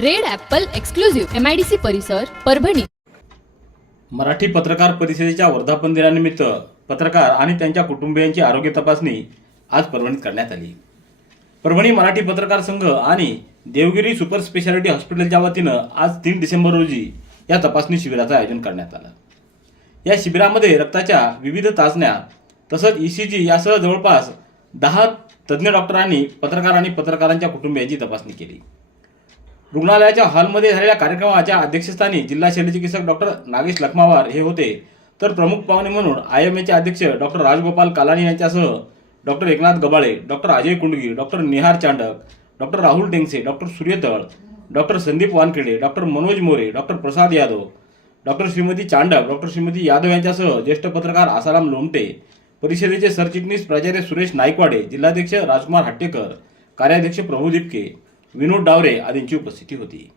Red apple exclusive MIDC परिसर परभणी. मराठी पत्रकार परिषदेच्या वर्धापन दिनानिमित्त पत्रकार आणि त्यांच्या कुटुंबियांची आरोग्य तपासणी आज परभणीत करण्यात आली. परभणी मराठी पत्रकार संघ आणि देवगिरी सुपर स्पेशालिटी हॉस्पिटलच्या वतीनं आज तीन डिसेंबर रोजी या तपासणी शिबिराचं आयोजन करण्यात आलं. या शिबिरामध्ये रक्ताच्या विविध चाचण्या तसंच ई सी जी यासह जवळपास दहा तज्ज्ञ डॉक्टरांनी पत्रकार आणि पत्रकारांच्या कुटुंबियांची तपासणी केली. रुग्णालयाच्या हॉलमध्ये झालेल्या कार्यक्रमाच्या अध्यक्षस्थानी जिल्हा शल्यचिकित्सक डॉक्टर नागेश लखमावार हे होते. तर प्रमुख पाहुणे म्हणून आय एम एचे अध्यक्ष डॉक्टर राजगोपाल कालानी यांच्यासह doctor Eknath Gabale doctor Ajay Kundgi doctor Nihar Chandak doctor Rahul Tengse doctor Suryatal doctor Sandeep Wankhede doctor Manoj More doctor Prasad Yadav doctor Shrimati Chandak doctor Shrimati Yadav यांच्यासह ज्येष्ठ पत्रकार आसाराम लोमटे परिषदेचे सरचिटणीस प्राचार्य सुरेश नाईकवाडे जिल्हाध्यक्ष राजकुमार हट्टेकर कार्याध्यक्ष प्रभू दिपके विनोद डावरे आदींची उपस्थिती होती.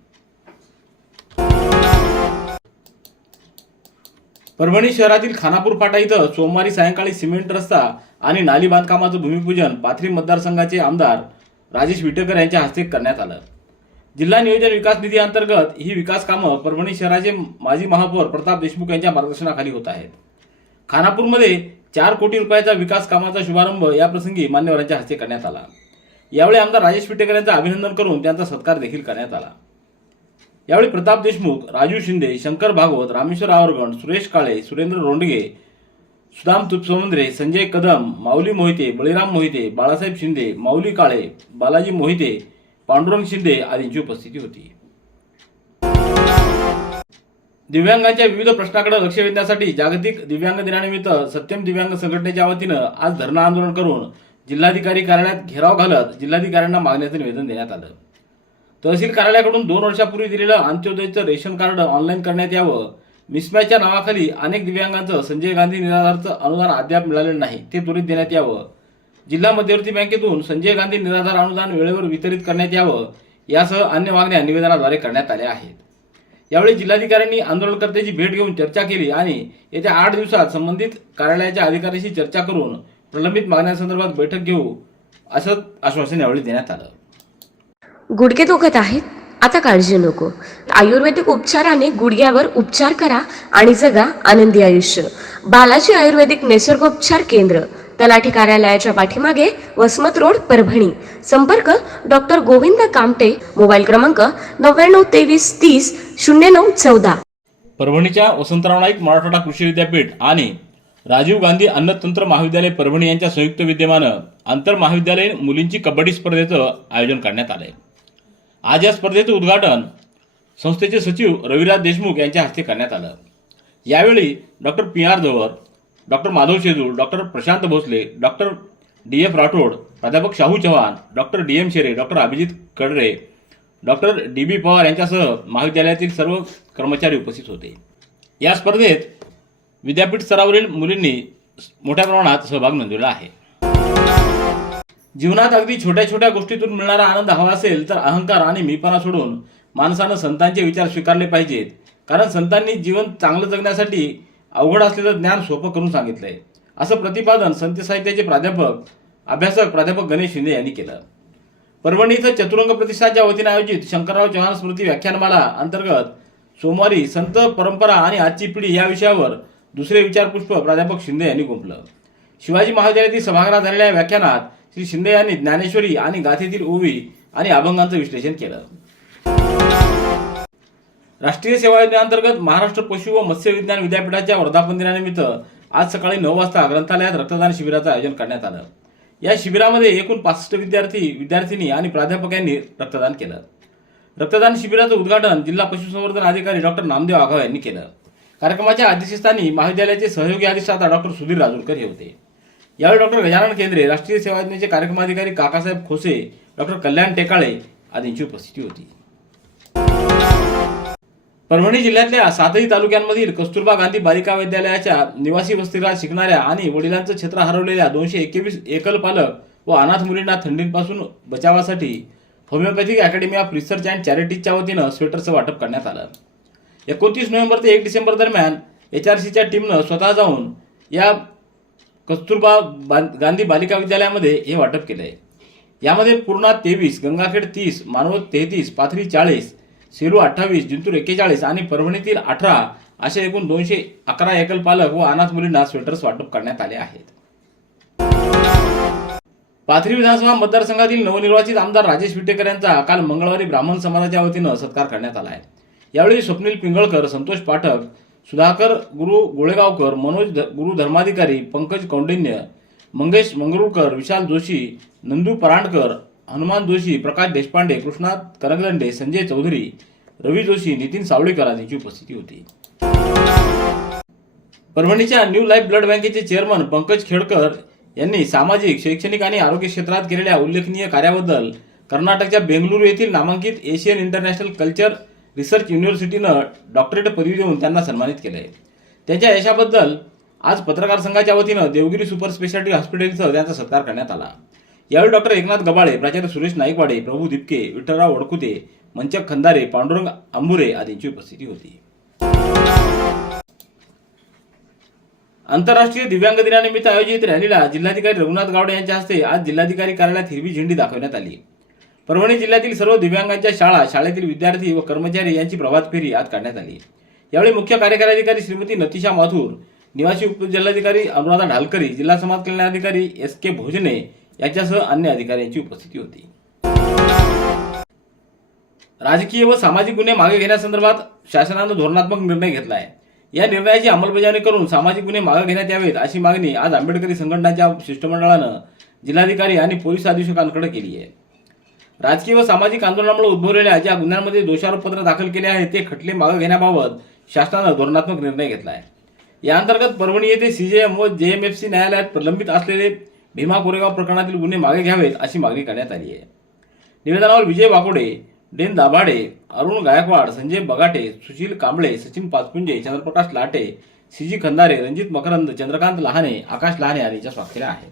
परभणी शहरातील खानापूर फाटा इथं सोमवारी सायंकाळी सिमेंट रस्ता आणि नाली बांधकामाचं भूमिपूजन पाथरी मतदारसंघाचे आमदार राजेश विटेकर यांच्या हस्ते करण्यात आलं. जिल्हा नियोजन विकास निधी अंतर्गत ही विकास कामं परभणी शहराचे माजी महापौर प्रताप देशमुख यांच्या मार्गदर्शनाखाली होत आहेत. खानापूरमध्ये चार कोटी रुपयाचा विकास कामाचा शुभारंभ याप्रसंगी मान्यवरांच्या हस्ते करण्यात आला. यावेळी आमदार राजेश विटेकर यांचं अभिनंदन करून त्यांचा सत्कार देखील करण्यात आला. यावेळी प्रताप देशमुख राजू शिंदे शंकर भागवत रामेश्वर आवरगण सुरेश काळे सुरेंद्र रोंडगे सुदाम तुपसमुद्रे संजय कदम माऊली मोहिते बळीराम मोहिते बाळासाहेब शिंदे माऊली काळे बालाजी मोहिते पांडुरंग शिंदे आदींची उपस्थिती होती. दिव्यांगांच्या विविध प्रश्नाकडे लक्ष वेधण्यासाठी जागतिक दिव्यांग दिनानिमित्त सत्यम दिव्यांग संघटनेच्या वतीनं आज धरणं आंदोलन करून जिल्हाधिकारी कार्यालयात घेराव घालत जिल्हाधिकाऱ्यांना मागण्याचं निवेदन देण्यात आलं. तहसील कार्यालयाकडून दोन वर्षापूर्वी दिलेलं अंत्योदयचं रेशन कार्ड ऑनलाईन करण्यात यावं मिसमॅचच्या नावाखाली अनेक दिव्यांगांचं संजय गांधी निराधारचं अनुदान अद्याप मिळालेलं नाही ते त्वरित देण्यात यावं. जिल्हा मध्यवर्ती बँकेतून संजय गांधी निराधार अनुदान वेळेवर वितरित करण्यात यावं यासह अन्य मागण्या निवेदनाद्वारे करण्यात आल्या आहेत. यावेळी जिल्हाधिकाऱ्यांनी आंदोलनकर्त्याची भेट घेऊन चर्चा केली आणि येत्या आठ दिवसात संबंधित कार्यालयाच्या अधिकाऱ्यांशी चर्चा करून प्रलंबित मागण्यांसंदर्भात बैठक घेऊ असं आश्वासन यावेळी देण्यात आलं. गुडघे दुखत आहेत. आता काळजी नको. आयुर्वेदिक उपचाराने गुडघ्यावर उपचार करा आणि जगा आनंदी आयुष्य. बालाजी आयुर्वेदिक निसर्गोपचार केंद्र तलाठी कार्यालयाच्या पाठीमागे वसमत रोड परभणी. संपर्क डॉक्टर गोविंद कामटे मोबाईल क्रमांक नव्याण्णव तेवीस तीस शून्य नऊ चौदा. परभणीच्या वसंतराव नाईक मराठवाडा कृषी विद्यापीठ आणि राजीव गांधी अन्नतंत्र महाविद्यालय परभणी यांच्या संयुक्त विद्यमानं आंतर महाविद्यालयीन मुलींची कबड्डी स्पर्धेचं आयोजन करण्यात आलंय. आज या स्पर्धेचं उद्घाटन संस्थेचे सचिव रविराज देशमुख यांच्या हस्ते करण्यात आलं. यावेळी doctor P R Dhawar doctor Madhav Shejul doctor Prashant Bhosale doctor D F Rathod प्राध्यापक Shahu Chavan doctor D M Shere doctor Abhijit Kadre doctor D B Pawar यांच्यासह महाविद्यालयातील सर्व कर्मचारी उपस्थित होते. या स्पर्धेत विद्यापीठ स्तरावरील मुलींनी मोठ्या प्रमाणात सहभाग नोंदवला आहे. जीवनात अगदी छोट्या छोट्या गोष्टीतून मिळणारा आनंद हवा असेल तर अहंकार आणि मीपणा सोडून माणसानं संतांचे विचार स्वीकारले पाहिजेत. कारण संतांनी जीवन चांगलं जगण्यासाठी अवघड असलेलं ज्ञान सोपं करून सांगितलंय. असं प्रतिपादन संत साहित्याचे प्राध्यापक अभ्यासक प्राध्यापक गणेश शिंदे यांनी केलं. परभणी इथं चतुरंग प्रतिष्ठानच्या वतीने आयोजित शंकरराव चव्हाण स्मृती व्याख्यानमाला अंतर्गत सोमवारी संत परंपरा आणि आजची पिढी या विषयावर दुसरे विचारपुष्प प्राध्यापक शिंदे यांनी गुंफलं. शिवाजी महाविद्यालयातील सभागृहात झालेल्या व्याख्यानात श्री शिंदे यांनी ज्ञानेश्वरी आणि गाथेतील ओवी आणि अभंगांचं विश्लेषण केलं. राष्ट्रीय सेवा योजनेअंतर्गत महाराष्ट्र पशु व मत्स्य विज्ञान विद्यापीठाच्या वर्धापन दिनानिमित्त आज सकाळी नऊ वाजता ग्रंथालयात रक्तदान शिबिराचं आयोजन करण्यात आलं. या शिबिरामध्ये एकूण पासष्ट विद्यार्थी विद्यार्थिनी आणि प्राध्यापकांनी रक्तदान केलं. रक्तदान शिबिराचं उद्घाटन जिल्हा पशुसंवर्धन अधिकारी डॉक्टर नामदेव आघाव यांनी केलं. कार्यक्रमाच्या अध्यक्षस्थानी महाविद्यालयाचे सहयोगी अधिष्ठाता डॉक्टर सुधीर राजूरकर हे होते. यावेळी डॉक्टर गजानन केंद्रे राष्ट्रीय सेवा योजनेचे कार्यक्रमाधिकारी काकासाहेब खोसे डॉक्टर कल्याण टेकाळे आदींची उपस्थिती होती. परभणी जिल्ह्यातल्या सातही तालुक्यांमधील कस्तुरबा गांधी बालिका विद्यालयाच्या निवासी वस्तीला शिकणाऱ्या आणि वडिलांचं क्षेत्र हरवलेल्या दोनशे एकवीस एकल पालक व अनाथ मुलींना थंडीपासून बचावासाठी homeopathic academy of research and चॅरिटीजच्या वतीनं स्वेटरचं वाटप करण्यात आलं. एकोणतीस नोव्हेंबर ते एक डिसेंबर दरम्यान एच आर सीच्या टीमनं स्वतः जाऊन या कस्तुरबा बा- गांधी बालिका विद्यालयामध्ये हे वाटप केलं आहे यामध्ये पूर्णा तेवीस गंगाखेड तीस मानवत तेहतीस पाथरी चाळीस सेलू अठ्ठावीस जिंतूर एक्केचाळीस आणि परभणीतील अठरा असे एकूण दोनशे अकरा एकल पालक व अनाथ मुलींना स्वेटर्स वाटप करण्यात आले आहेत. पाथरी विधानसभा मतदारसंघातील नवनिर्वाचित आमदार राजेश विटेकर यांचा काल मंगळवारी ब्राह्मण समाजाच्या वतीनं सत्कार करण्यात आला आहे. यावेळी स्वप्नील पिंगळकर संतोष पाठक सुधाकर गुरु गोळेगावकर मनोज ध- गुरु धर्माधिकारी पंकज कौंडिन्य मंगेश मंगरुळकर विशाल जोशी नंदू परांडकर हनुमान जोशी प्रकाश देशपांडे कृष्णात करगलंडे संजय चौधरी रवी जोशी नितीन सावळेकर आदींची उपस्थिती होती. परभणीच्या न्यू लाईफ ब्लड बँकेचे चेअरमन पंकज खेडकर यांनी सामाजिक शैक्षणिक आणि आरोग्य क्षेत्रात केलेल्या उल्लेखनीय कार्याबद्दल कर्नाटकच्या बेंगलुरू येथील नामांकित एशियन इंटरनॅशनल कल्चर रिसर्च युनिव्हर्सिटीनं डॉक्टरेट पदवी देऊन त्यांना सन्मानित केलं आहे. त्यांच्या यशाबद्दल आज पत्रकार संघाच्या वतीनं देवगिरी सुपर स्पेशालिटी हॉस्पिटलचं त्यांचा सत्कार करण्यात आला. यावेळी डॉक्टर एकनाथ गबाळे प्राचार्य सुरेश नाईकवाडे प्रभू दिपके विठ्ठलराव वडकुते मंचक खंदारे पांडुरंग आंबुरे आदींची उपस्थिती होती. आंतरराष्ट्रीय दिव्यांग दिनानिमित्त आयोजित रॅलीला जिल्हाधिकारी रघुनाथ गावडे यांच्या हस्ते आज जिल्हाधिकारी कार्यालयात हिरवी झेंडी दाखवण्यात आली. परभणी जिल्ह्यातील सर्व दिव्यांगांच्या शाळा शाळेतील विद्यार्थी व कर्मचारी यांची प्रभात फेरी आज काढण्यात आली. यावेळी मुख्य कार्यकारी अधिकारी श्रीमती नतिशा माथुर निवासी उपजिल्हाधिकारी अनुराधा ढालकरी जिल्हा समाज कल्याण अधिकारी एस के भोजने यांच्यासह अन्य अधिकाऱ्यांची उपस्थिती होती. राजकीय व सामाजिक गुन्हे मागे घेण्यासंदर्भात शासनानं धोरणात्मक निर्णय घेतला आहे या निर्णयाची अंमलबजावणी करून सामाजिक गुन्हे मागे घेण्यात यावेत अशी मागणी आज आंबेडकरी संघटनाच्या शिष्टमंडळानं जिल्हाधिकारी आणि पोलीस अधीक्षकांकडे केली आहे. राजकीय व सामाजिक आंदोलनामुळे उद्भवलेल्या ज्या गुन्ह्यांमध्ये दोषारोपपत्र दाखल केले आहे ते खटले मागे घेण्याबाबत शासनानं धोरणात्मक निर्णय घेतला आहे या अंतर्गत परभणी येथे सीजेएम व जेएमएफसी न्यायालयात प्रलंबित असलेले भीमा कोरेगाव प्रकरणातील गुन्हे मागे घ्यावेत अशी मागणी करण्यात आली आहे. निवेदनावर विजय वाकोडे डेन दाभाडे अरुण गायकवाड संजय बगाटे सुशील कांबळे सचिन पाचपुंजे चंद्रप्रकाश लाटे सीजी खंदारे रणजित मकरंद चंद्रकांत लहाने आकाश लहाने आदींच्या स्वाक्षऱ्या आहेत.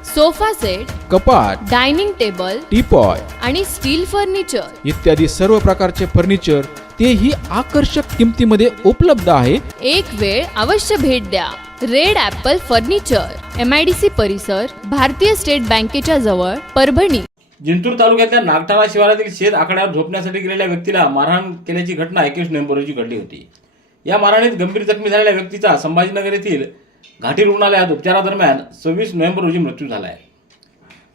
sofa set कपाट डायनिंग टेबल टीपॉय आणि स्टील फर्निचर. इत्यादी सर्व प्रकारचे फर्निचर तेही आकर्षक किमतीमध्ये उपलब्ध आहे. एक वेळ अवश्य भेट द्या. Red apple furniture M I D C परिसर भारतीय स्टेट बँकेच्या जवळ परभणी. जिंतूर तालुक्यातल्या नागठाणा शिवारातील शेत आखाड्यावर झोपण्यासाठी गेलेल्या व्यक्तीला मारहाण केल्याची घटना एकवीस नोव्हेंबर रोजी घडली होती. या मारहाणीत गंभीर जखमी झालेल्या व्यक्तीचा संभाजीनगर येथील घाटी रुग्णालयात उपचारादरम्यान सव्वीस नोव्हेंबर रोजी मृत्यू झाला आहे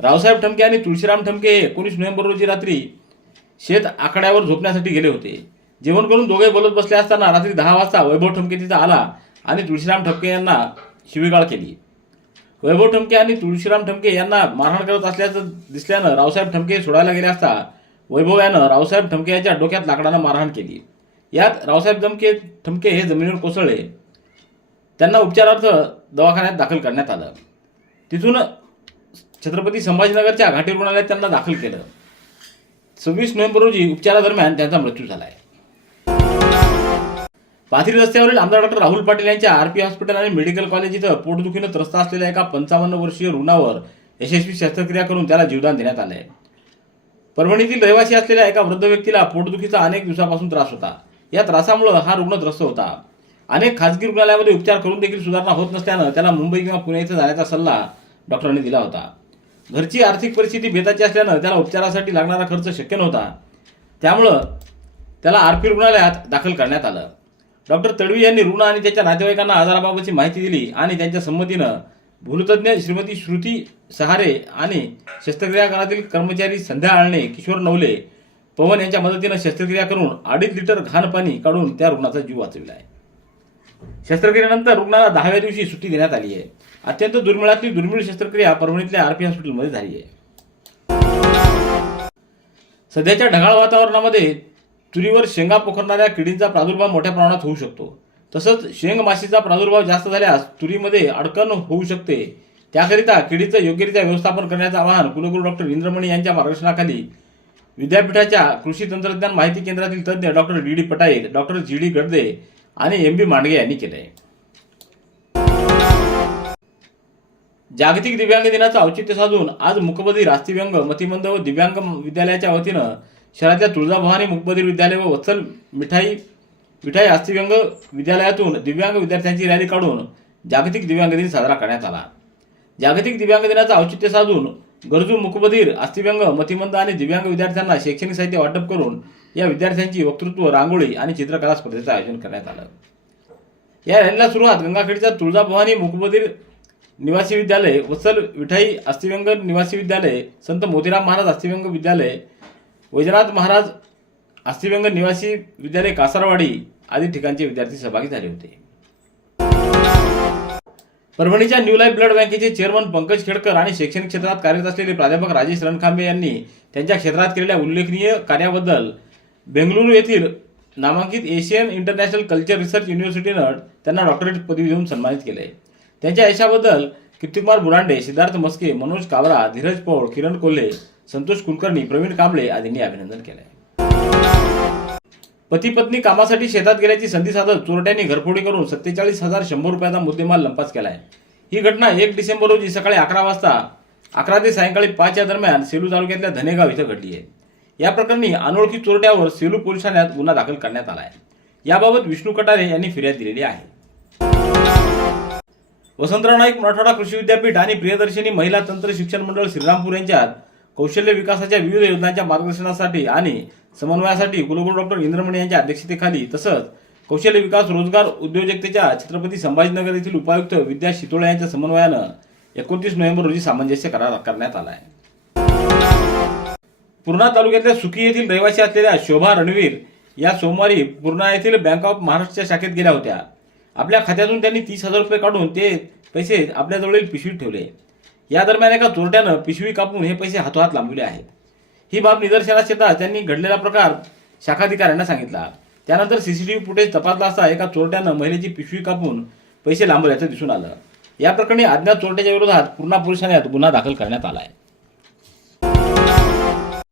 रावसाहेब ठमके आणि तुळशीराम ठमके हे एकोणीस नोव्हेंबर रोजी रात्री शेत आखाड्यावर झोपण्यासाठी गेले होते. जेवण करून दोघे बोलत बसले असताना रात्री दहा वाजता वैभव ठमके तिथं आला आणि तुळशीराम ठमके यांना शिवीगाळ केली. वैभव ठमके आणि तुळशीराम ठमके यांना मारहाण करत असल्याचं दिसल्यानं रावसाहेब ठमके सोडायला गेले असता वैभव यानं रावसाहेब ठमके यांच्या डोक्यात लाकडानं मारहाण केली. यात रावसाहेब ठमके ठमके हे जमिनीवर कोसळले. त्यांना उपचारार्थ दवाखान्यात दाखल करण्यात आलं. तिथून छत्रपती संभाजीनगरच्या घाटी रुग्णालयात त्यांना दाखल केलं. सव्वीस नोव्हेंबर रोजी उपचारादरम्यान त्यांचा मृत्यू झाला आहे पाथरी रस्त्यावरील आमदार डॉक्टर राहुल पाटील यांच्या आरपी हॉस्पिटल आणि मेडिकल कॉलेज इथं पोटदुखीनं त्रस्त असलेल्या एका पंचावन्न वर्षीय रुग्णावर यशस्वी शस्त्रक्रिया करून त्याला जीवदान देण्यात आलं आहे परभणीतील रहिवासी असलेल्या एका वृद्ध व्यक्तीला पोटदुखीचा अनेक दिवसापासून त्रास होता. या त्रासामुळे हा रुग्ण त्रस्त होता. अनेक खासगी रुग्णालयामध्ये उपचार करून देखील सुधारणा होत नसल्यानं त्याला मुंबई किंवा पुणे इथं जाण्याचा सल्ला डॉक्टरांनी दिला होता. घरची आर्थिक परिस्थिती बेताची असल्यानं त्याला उपचारासाठी लागणारा खर्च शक्य नव्हता. त्यामुळं त्याला आरपी रुग्णालयात दाखल करण्यात आलं. डॉक्टर तडवी यांनी रुग्ण आणि त्याच्या नातेवाईकांना आजाराबाबतची माहिती दिली आणि त्यांच्या संमतीनं भूलतज्ञ श्रीमती श्रुती सहारे आणि शस्त्रक्रियागारातील कर्मचारी संध्या आळणे किशोर नवले पवन यांच्या मदतीनं शस्त्रक्रिया करून अडीच लिटर घाण पाणी काढून त्या रुग्णाचा जीव वाचविला आहे. शस्त्रक्रियेनंतर रुग्णाला दहाव्या दिवशी सुट्टी देण्यात आली आहे. अत्यंत दुर्मिळातली दुर्मिळ शस्त्रक्रिया परभणीतल्या आरपी हॉस्पिटलमध्ये झाली आहे. सध्याच्या ढगाळ वातावरणामध्ये तुरीवर शेंगा पोखरणाऱ्या किडींचा प्रादुर्भाव मोठ्या प्रमाणात होऊ शकतो. तसंच शेंग माशीचा प्रादुर्भाव जास्त झाल्यास तुरीमध्ये अडकण होऊ शकते. त्याकरिता किडीचं योग्यरित्या व्यवस्थापन करण्याचं आवाहन कुलगुरू डॉक्टर इंद्रमणी यांच्या मार्गदर्शनाखाली विद्यापीठाच्या कृषी तंत्रज्ञान माहिती केंद्रातील तज्ज्ञ doctor D D Patil doctor G D Gadade आणि एम बी मांडगे यांनी केले जागतिक दिव्यांग दिनाचं औचित्य साधून आज मुकबधीर अस्थिव्यंग मतिमंद व दिव्यांग विद्यालयाच्या वतीनं शहरातल्या तुळजाभवानी मुकबधीर विद्यालय व वत्सल मिठाई मिठाई अस्थिव्यंग विद्यालयातून दिव्यांग विद्यार्थ्यांची रॅली काढून जागतिक दिव्यांग दिन साजरा करण्यात आला. जागतिक दिव्यांग दिनाचं औचित्य साधून गरजू मुकबधीर अस्थिव्यंग मतिमंद आणि दिव्यांग विद्यार्थ्यांना शैक्षणिक साहित्य वाटप करून या विद्यार्थ्यांची वक्तृत्व रांगोळी आणि चित्रकला स्पर्धेचं आयोजन करण्यात आलं. या रॅलीला सुरुवात गंगाखेडच्या तुळजाभवानी मुकबधीर निवासी विद्यालय वत्सल विठाई अस्थिव्यंग निवासी विद्यालय संत मोतीराम महाराज अस्थिव्यंग विद्यालय वैजनाथ महाराज अस्थिव्यंग निवासी विद्यालय कासारवाडी आदी ठिकाणचे विद्यार्थी सहभागी झाले होते. परभणीच्या न्यू लाईफ ब्लड बँकेचे चेअरमन पंकज खेडकर आणि शैक्षणिक क्षेत्रात कार्यरत असलेले प्राध्यापक राजेश रणखांबे यांनी त्यांच्या क्षेत्रात केलेल्या उल्लेखनीय कार्याबद्दल बेंगळुरू येथील नामांकित एशियन इंटरनॅशनल कल्चर रिसर्च युनिव्हर्सिटीनं त्यांना डॉक्टरेट पदवी देऊन सन्मानित केले. त्यांच्या यशाबद्दल कीर्तिकुमार बुरांडे सिद्धार्थ मस्के मनोज कावरा धीरज पौळ किरण कोल्हे संतोष कुलकर्णी प्रवीण कांबळे आदींनी अभिनंदन केले. पती पत्नी कामासाठी शेतात गेल्याची संधी साधत चोरट्यांनी घरफोडी करून सत्तेचाळीस हजार शंभर रुपयाचा मुद्देमाल लंपास केलाय. ही घटना एक डिसेंबर रोजी सकाळी अकरा वाजता अकरा ते सायंकाळी पाच या दरम्यान सेलू तालुक्यातल्या धनेगाव इथं घडली आहे. या प्रकरणी अनोळखी चोरट्यावर सेलू पोलीस ठाण्यात गुन्हा दाखल करण्यात आला आहे याबाबत विष्णू कटारे यांनी फिर्याद दिलेली आहे. वसंतराव नाईक मराठवाडा कृषी विद्यापीठ आणि प्रियदर्शिनी महिला तंत्र शिक्षण मंडळ श्रीरामपूर यांच्यात कौशल्य विकासाच्या विविध योजनांच्या मार्गदर्शनासाठी आणि समन्वयासाठी कुलगुरू डॉक्टर इंद्रमणी यांच्या अध्यक्षतेखाली तसंच कौशल्य विकास रोजगार उद्योजकतेच्या छत्रपती संभाजीनगर येथील उपायुक्त विद्या शितोळे यांच्या समन्वयानं एकोणतीस नोव्हेंबर रोजी सामंजस्य करार करण्यात आला आहे पूर्णा तालुक्यातल्या सुकी येथील रहिवासी असलेल्या शोभा रणवीर या सोमवारी पूर्णा येथील बँक ऑफ महाराष्ट्रच्या शाखेत गेल्या होत्या. आपल्या खात्यातून त्यांनी तीस हजार रुपये काढून ते पैसे आपल्याजवळील पिशवीत ठेवले. या दरम्यान एका चोरट्यानं पिशवी कापून हे पैसे हातोहात लांबविले आहेत ही बाब निदर्शनास येताच त्यांनी घडलेला प्रकार शाखाधिकाऱ्यांना सांगितला. त्यानंतर सीसीटीव्ही फुटेज तपासला असता एका चोरट्यानं महिलेची पिशवी कापून पैसे लांबवल्याचं दिसून आलं. या प्रकरणी अज्ञात चोरट्याच्या विरोधात पूर्णा पोलीस ठाण्यात गुन्हा दाखल करण्यात आला आहे